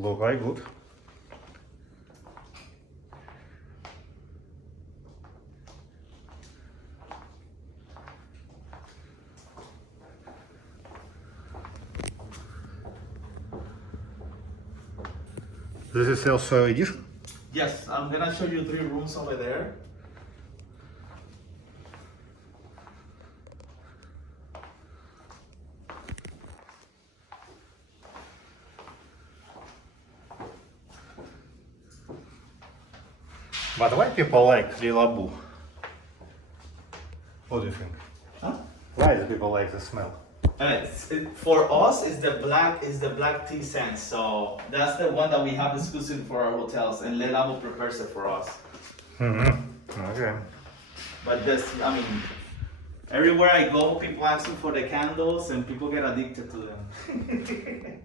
Look like good. This is also edition? Yes, I'm gonna show you 3 rooms over there. But why people like the Labo? What do you think? Huh? Why do people like the smell? For us, is the black tea scent. So that's the one that we have exclusive for our hotels, and Labo prepares it for us. Okay. But this, I mean, everywhere I go, people ask me for the candles, and people get addicted to them.